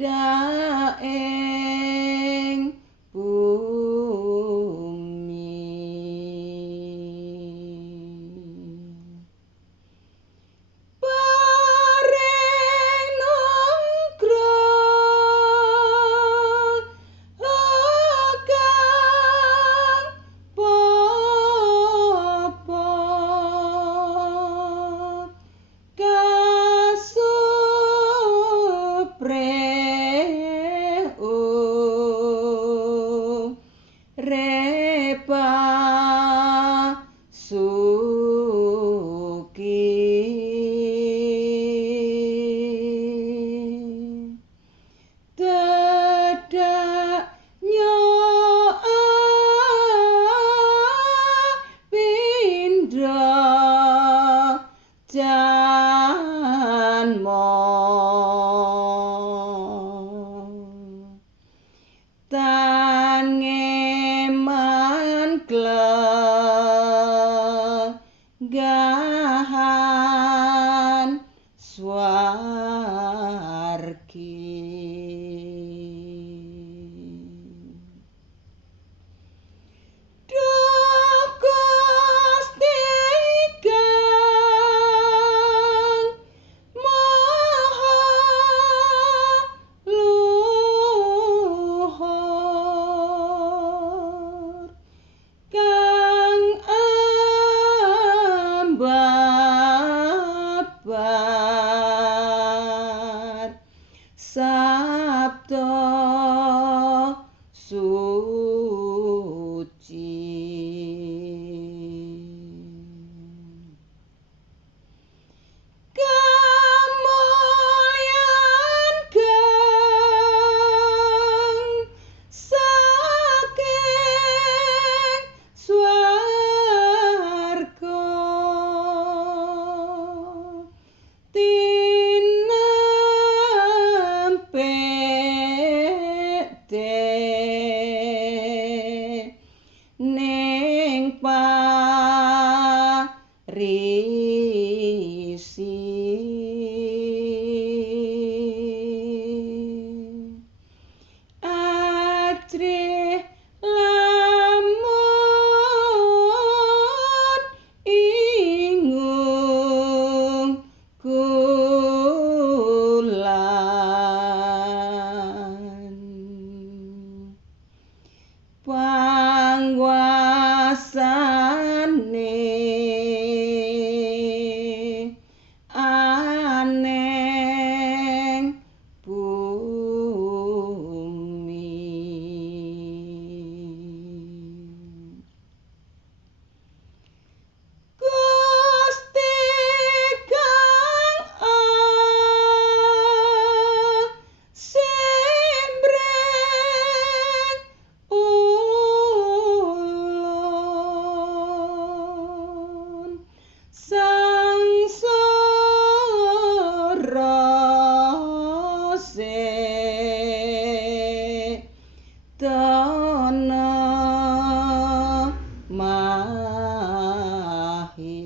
daeng bumi paring nongkrong kang popo repa suki dadak nyoa pindha janmo tangeman glegahan swargi Duh Gusti kang maha luhur kang ambabar sabda suci kamulyan kang saking swarga tinempete ning parisi ajrih lamun ingung kulan panguasane aneng bumi Gusti kang sembreng ulun sangsara sedana mahi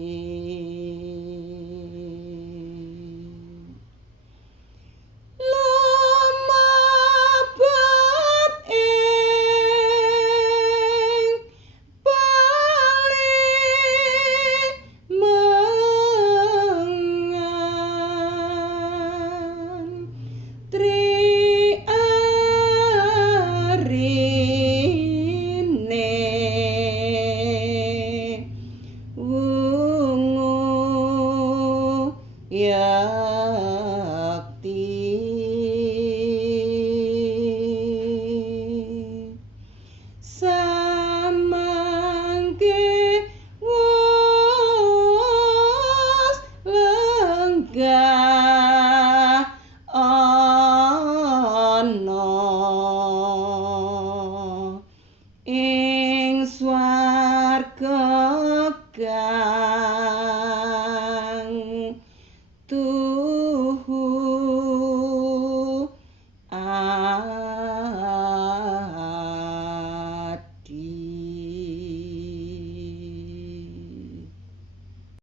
lumebet ing palimengan triarine wungu yakti samangke wus lenggah ana ing swarga kang tuhu